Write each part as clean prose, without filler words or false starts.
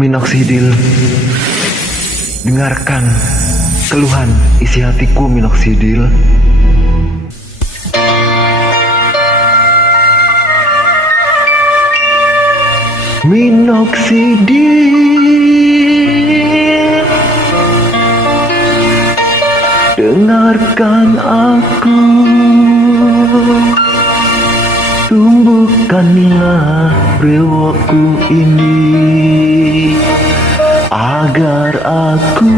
Minoxidil, dengarkan keluhan isi hatiku Minoxidil. Minoxidil, dengarkan aku, tumbuhkanlah brewokku ini agar aku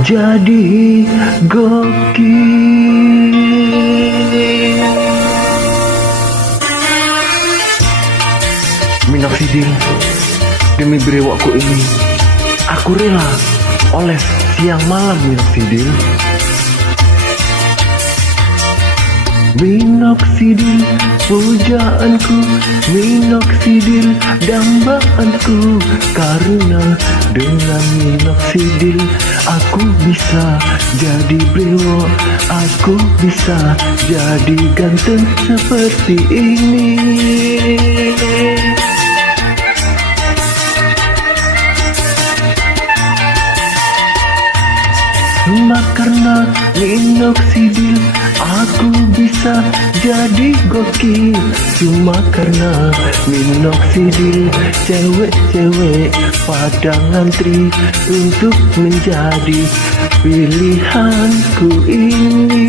jadi gokil. Minoxidil, demi brewokku ini aku rela oles siang malam Minoxidil. Minoxidil, pujaanku, Minoxidil, dambaanku, karena dengan Minoxidil aku bisa jadi brewok, aku bisa jadi ganteng seperti ini. Cuma karena Minoxidil aku bisa jadi gokil. Cuma karena Minoxidil cewek-cewek pada ngantri untuk menjadi pilihanku ini.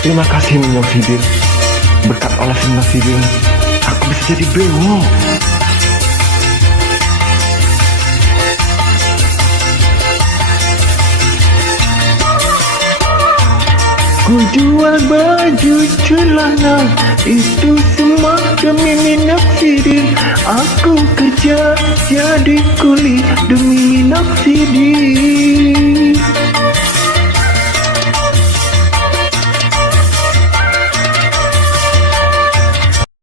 Terima kasih Minoxidil, berkat oles Minoxidil aku bisa jadi brewok. Ku jual baju celana, itu semua demi Minoxidil. Aku kerja jadi kuli demi Minoxidil.